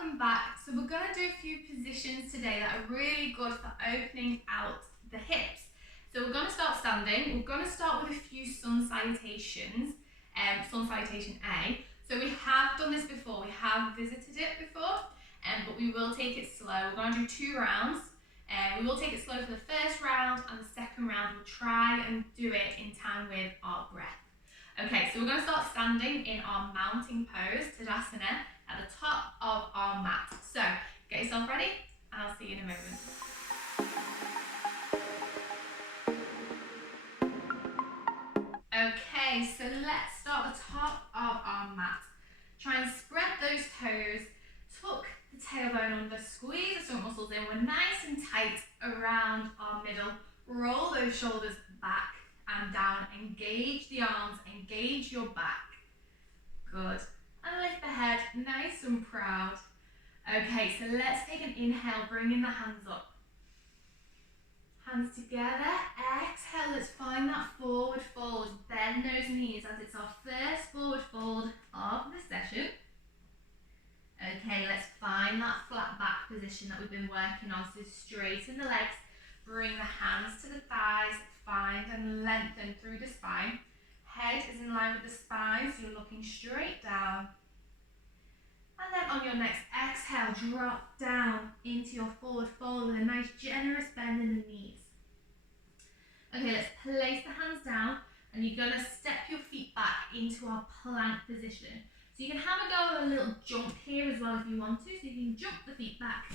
welcome back. So we're going to do a few positions today that are really good for opening out the hips. So we're going to start standing. We're going to start with a few sun salutations, sun salutation A. So we have done this before, we have visited it before, but we will take it slow. We're going to do 2 rounds. We will take it slow for the first round, and the second round we'll try and do it in time with our breath. Okay, so we're going to start standing in our mounting pose, Tadasana, at the top of our mat. So get yourself ready, and I'll see you in a moment. Okay, so let's start at the top of our mat. Try and spread those toes, tuck the tailbone under, squeeze the stomach muscles in. We're nice and tight around our middle. Roll those shoulders back and down. Engage the arms, engage your back. Good. And lift the head, nice and proud. Okay, so let's take an inhale, bringing the hands up. Hands together, exhale, let's find that forward fold. Bend those knees as it's our first forward fold of the session. Okay, let's find that flat back position that we've been working on. So straighten the legs, bring the hands to the thighs, find and lengthen through the spine. Head is in line with the spine, so you're looking straight down. And then on your next exhale, drop down into your forward fold with a nice generous bend in the knees. Okay, let's place the hands down, and you're going to step your feet back into our plank position. So you can have a go at a little jump here as well if you want to. So you can jump the feet back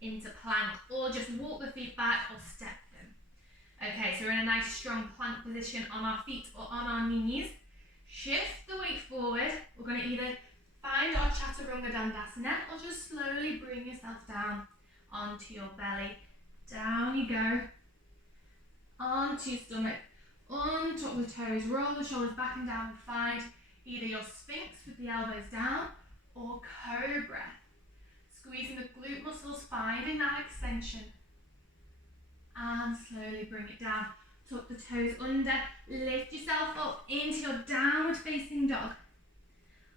into plank, or just walk the feet back or step them. Okay, so we're in a nice strong plank position on our feet or on our knees. Shift the weight forward. We're going to either find our Chaturanga-Dandasana or just slowly bring yourself down onto your belly. Down you go. Onto your stomach. Untop the toes. Roll the shoulders back and down. Find either your Sphinx with the elbows down or Cobra. Squeezing the glute muscles, finding that extension. And slowly bring it down. Tuck the toes under. Lift yourself up into your downward facing dog.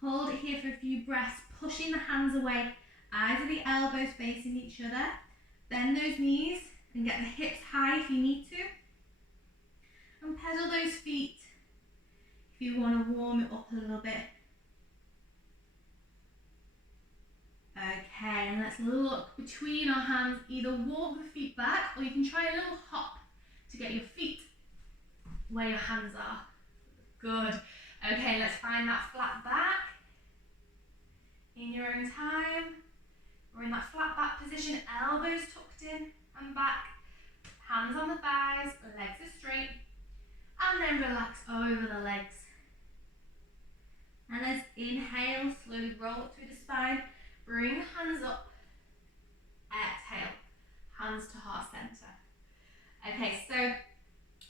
Hold it here for a few breaths, pushing the hands away. Eyes of the elbows facing each other. Bend those knees and get the hips high if you need to. And pedal those feet if you want to warm it up a little bit. Okay, and let's look between our hands. Either walk the feet back, or you can try a little hop to get your feet where your hands are. Good. Okay, let's find that flat back. In your own time. We're in that flat back position, elbows tucked in and back. Hands on the thighs, legs are straight. And then relax over the legs. And as inhale, slowly roll up through the spine. Bring the hands up. Exhale, hands to heart center. Okay, so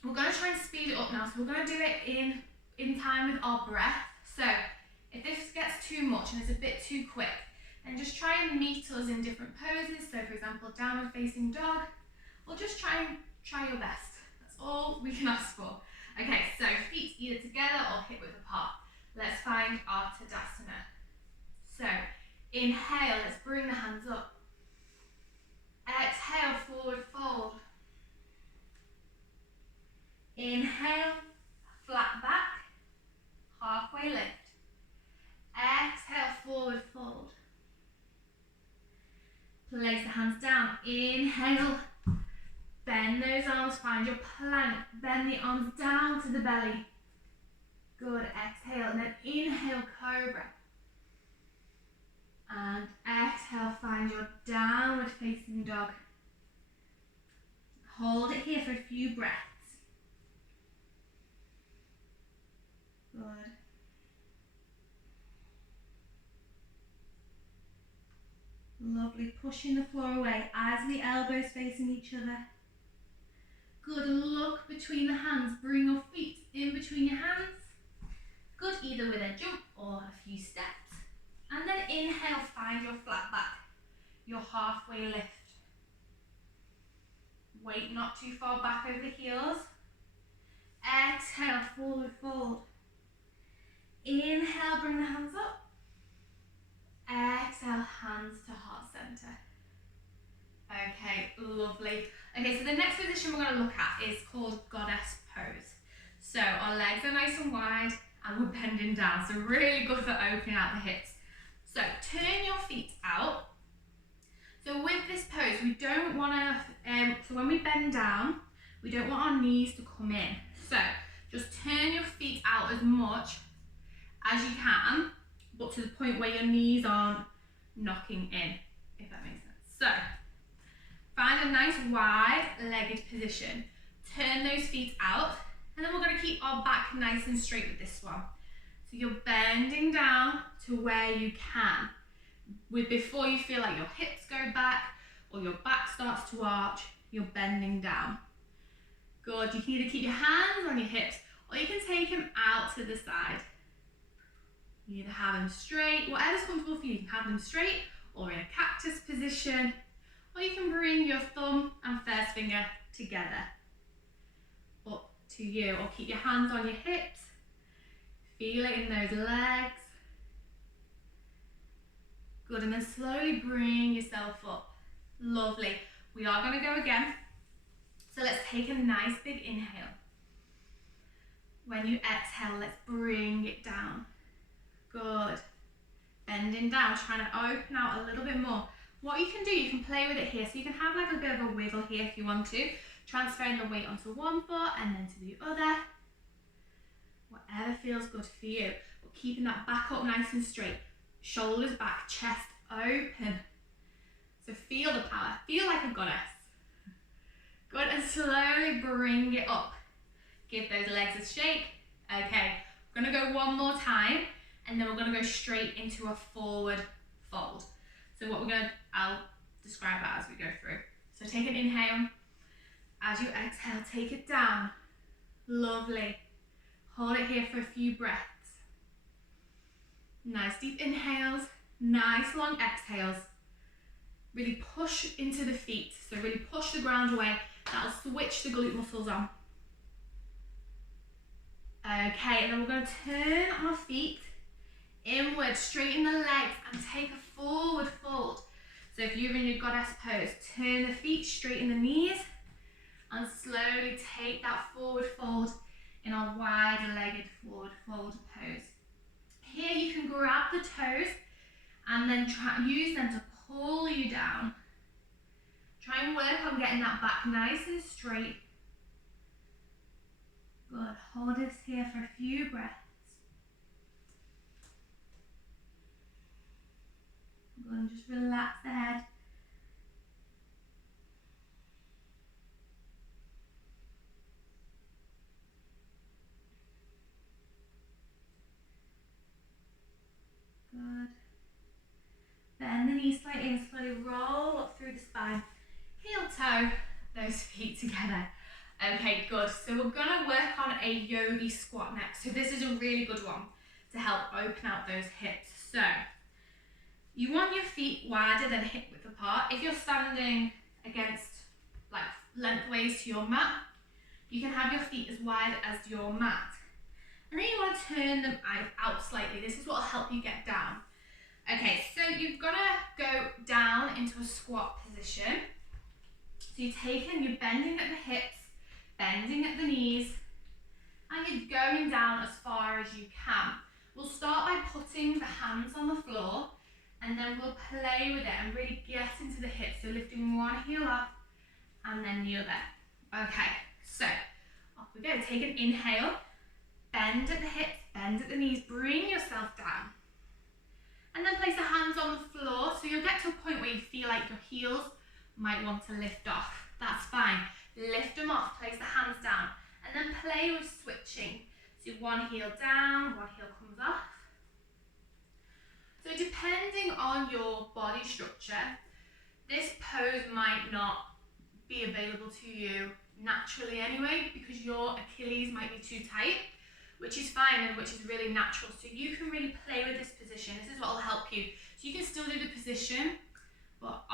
we're going to try and speed it up now. So we're going to do it in time with our breath. So if this gets too much and it's a bit too quick, then just try and meet us in different poses. So for example, downward facing dog, or just try your best. That's all we can ask for. Okay, so feet either together or hip width apart. Let's find our Tadasana. So inhale, let's bring the hands up. Exhale, forward fold. Inhale, flat back, halfway lift. Exhale, forward fold. Place the hands down. Inhale, bend those arms, find your plank. Bend the arms down to the belly. Good, exhale, and then inhale, Cobra. And exhale, find your downward facing dog. Hold it here for a few breaths. Good. Lovely, pushing the floor away, eyes and the elbows facing each other. Good, look between the hands, bring your feet in between your hands. Good, either with a jump or a few steps. And then inhale, find your flat back, your halfway lift. Weight not too far back over the heels. Exhale, forward fold. Inhale, bring the hands up. Exhale, hands hands to heart center. Okay, lovely. Okay, so the next position we're going to look at is called goddess pose. So our legs are nice and wide and we're bending down, so really good for opening out the hips. So turn your feet out. So with this pose, we don't want to, so when we bend down, we don't want our knees to come in. So just turn your feet out as much as you can, but to the point where your knees aren't knocking in, if that makes sense. So find a nice wide-legged position. Turn those feet out, and then we're going to keep our back nice and straight with this one. So you're bending down to where you can. Before you feel like your hips go back or your back starts to arch, you're bending down. Good. You can either keep your hands on your hips or you can take them out to the side. You either have them straight, whatever's comfortable for you. You can have them straight or in a cactus position, or you can bring your thumb and first finger together. Up to you. Or keep your hands on your hips. Feel it in those legs. Good, and then slowly bring yourself up. Lovely. We are going to go again. So let's take a nice big inhale. When you exhale, let's bring it down. Good. Bending down, trying to open out a little bit more. What you can do, you can play with it here. So you can have like a bit of a wiggle here if you want to. Transferring the weight onto one foot and then to the other. Whatever feels good for you. But keeping that back up nice and straight. Shoulders back, chest open. So feel the power. Feel like a goddess. Good, and slowly bring it up. Give those legs a shake. Okay, we're going to go one more time, and then we're going to go straight into a forward fold. So what we're going to, I'll describe that as we go through. So take an inhale. As you exhale, take it down. Lovely. Hold it here for a few breaths. Nice deep inhales, nice long exhales. Really push into the feet, so really push the ground away. That'll switch the glute muscles on. Okay, and then we're going to turn our feet inward, straighten the legs and take a forward fold. So if you're in your goddess pose, turn the feet, straighten the knees and slowly take that forward fold in our wide-legged forward fold pose. Here you can grab the toes and then use them to pull you down. Try and work on getting that back nice and straight. Good. Hold this here for a few breaths. Good, and just relax the head. Good. Bend the knees slightly and slowly roll up through the spine. Heel toe, those feet together. Okay, good. So we're going to work on a yogi squat next. So this is a really good one to help open out those hips. So you want your feet wider than hip width apart. If you're standing against, like lengthways to your mat, you can have your feet as wide as your mat. And then you want to turn them out slightly. This is what will help you get down. Okay, so you're going to go down into a squat position. So you're bending at the hips, bending at the knees, and you're going down as far as you can. We'll start by putting the hands on the floor, and then we'll play with it and really get into the hips. So lifting one heel up, and then the other. Okay, so off we go. Take an inhale, bend at the hips, bend at the knees, bring yourself down. And then place the hands on the floor, so you'll get to a point where you feel like your heels might want to lift off. That's fine. Lift them off, place the hands down, and then play with switching. So one heel down, one heel comes off. So depending on your body structure, this pose might not be available to you naturally anyway, because your Achilles might be too tight, which is fine and which is really natural. So you can really play with this position. This is what will help you. So you can still do the position, but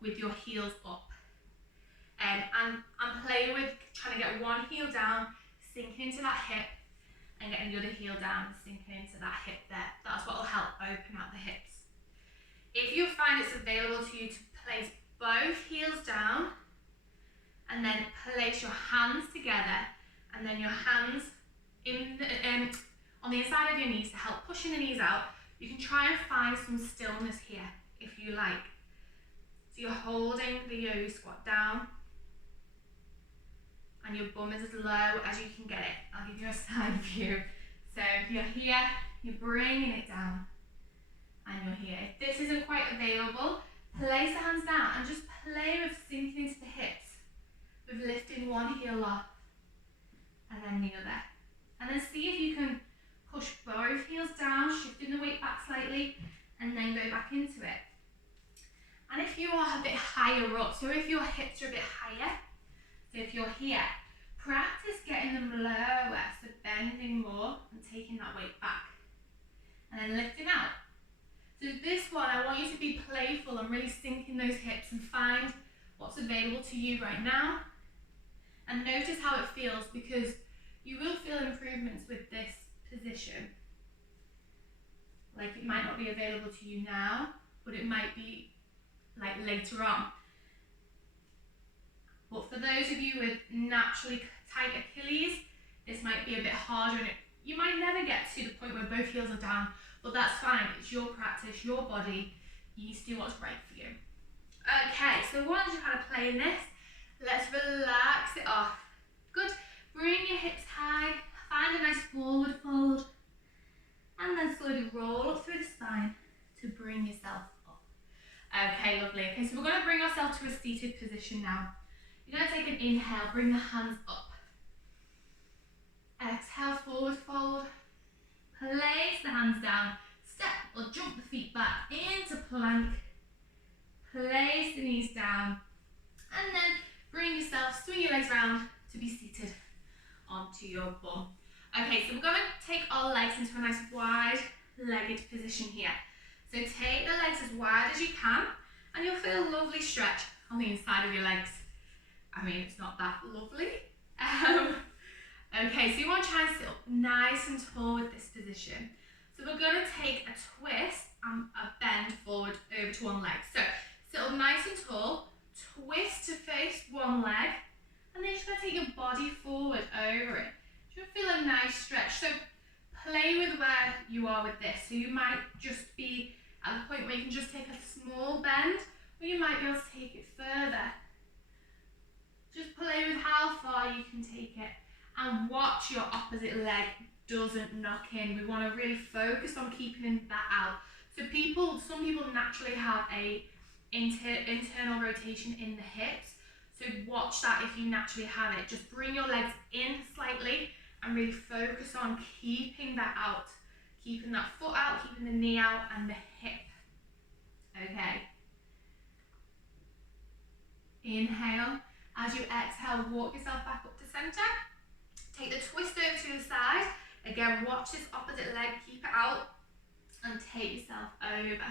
with your heels up. And play with trying to get one heel down, sinking into that hip, and getting the other heel down, sinking into that hip there. That's what will help open out the hips. If you're you to place both heels down and then place your hands together, and then your hands on the inside of your knees to help pushing the knees out. You can try and find some stillness here if you like. So you're holding the yoga squat down and your bum is as low as you can get it. I'll give you a side view. So if you're here, you're bringing it down and you're here. If this isn't quite available, place the hands down and just play with sinking into the hips, with lifting one heel off and then the other. And then see if you can push both heels down, shifting the weight back slightly, and then go back into it. And if you are a bit higher up, so if your hips are a bit higher, so if you're here, practice getting them lower, so bending more and taking that weight back. And then lifting out. So this one, I want you to be playful and really sink in those hips and find what's available to you right now. And notice how it feels, because you will feel improvements with this position. Like it might not be available to you now, but it might be like later on. But for those of you with naturally tight Achilles, this might be a bit harder, and you might never get to the point where both heels are down, but that's fine. It's your practice, your body. You need to do what's right for you. Okay, so once you've had a play in this, let's relax it off. Good. Bring your hips high, find a nice forward fold, and then slowly roll up through the spine to bring yourself up. Okay, lovely. Okay, so we're going to bring ourselves to a seated position now. You're going to take an inhale, bring the hands up. Exhale, forward fold. Place the hands down. Step or jump the feet back into plank. Place the knees down. And then bring yourself, swing your legs round to be seated onto your bum. Okay, so we're going to take our legs into a nice wide-legged position here. So take the legs as wide as you can, and you'll feel a lovely stretch on the inside of your legs. I mean, it's not that lovely. Okay, so you want to try and sit up nice and tall with this position. So we're going to take a twist and a bend forward over to one leg. So sit up nice and tall, twist to face one leg, and then you're just going to take your body forward over it. You'll feel a nice stretch. So play with where you are with this. So you might just be at the point where you can just take a small bend, or you might be able to take it further. Just play with how far you can take it, and watch your opposite leg doesn't knock in. We want to really focus on keeping that out. So some people naturally have a internal rotation in the hips. So watch that if you naturally have it. Just bring your legs in slightly and really focus on keeping that out. Keeping that foot out, keeping the knee out and the hip. Okay. Inhale. As you exhale, walk yourself back up to center. Take the twist over to the side. Again, watch this opposite leg, keep it out, and take yourself over.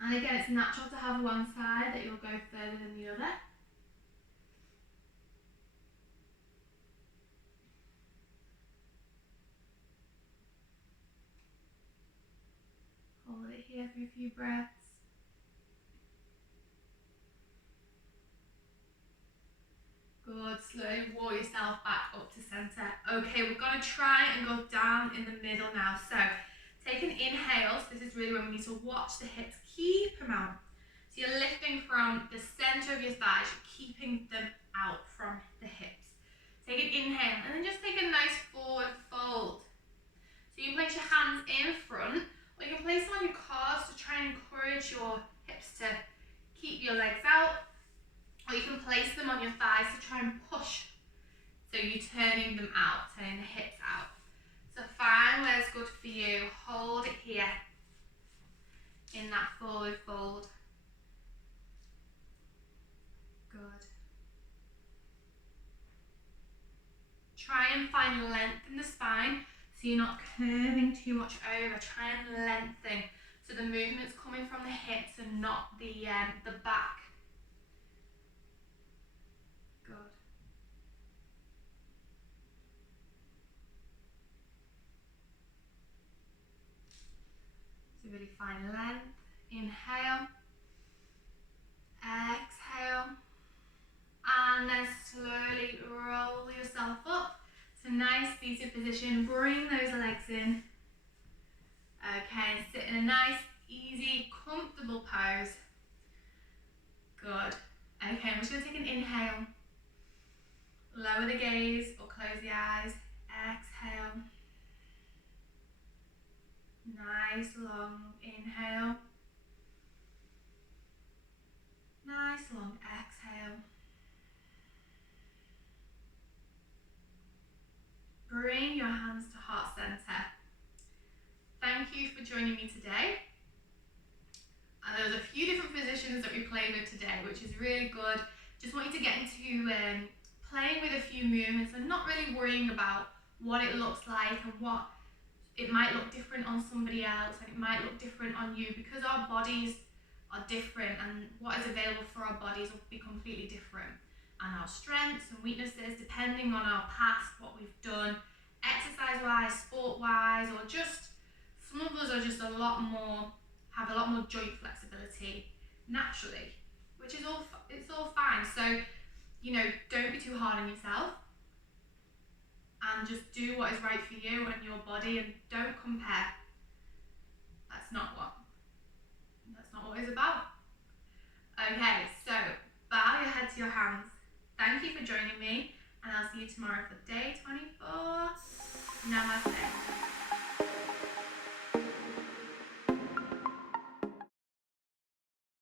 And again, it's natural to have one side that you'll go further than the other. Hold it here for a few breaths. Good, slowly walk yourself back up to center. Okay, we're going to try and go down in the middle now. So take an inhale. So this is really when we need to watch the hips, keep them out. So you're lifting from the center of your thighs, you're keeping them out from the hips. Take an inhale and then just take a nice forward fold. So you can place your hands in front, or you can place them on your calves to try and encourage your hips to keep your legs out. Or you can place them on your thighs to try and push. So you're turning them out, turning the hips out. So find where's good for you. Hold it here in that forward fold. Good. Try and find length in the spine so you're not curving too much over. Try and lengthen so the movement's coming from the hips and not the back. Good. So really find length, Inhale, exhale, and then slowly roll yourself up to nice seated position. Bring those legs in. Okay, and sit in a nice, easy, comfortable pose. Good. Okay, I'm just going to take an inhale. Lower the gaze or close the eyes. Exhale. Nice long inhale. Nice long exhale. Bring your hands to heart center. Thank you for joining me today. And there's a few different positions that we played with today, which is really good. Just want you to get into playing with a few movements and not really worrying about what it looks like and what it might look different on somebody else and it might look different on you, because our bodies are different and what is available for our bodies will be completely different. And our strengths and weaknesses, depending on our past, what we've done, exercise-wise, sport-wise, or just some of us are just have a lot more joint flexibility naturally, which is it's all fine. So, don't be too hard on yourself and just do what is right for you and your body, and don't compare. That's not what it's about. Okay, so bow your head to your hands. Thank you for joining me, and I'll see you tomorrow for day 24. Namaste.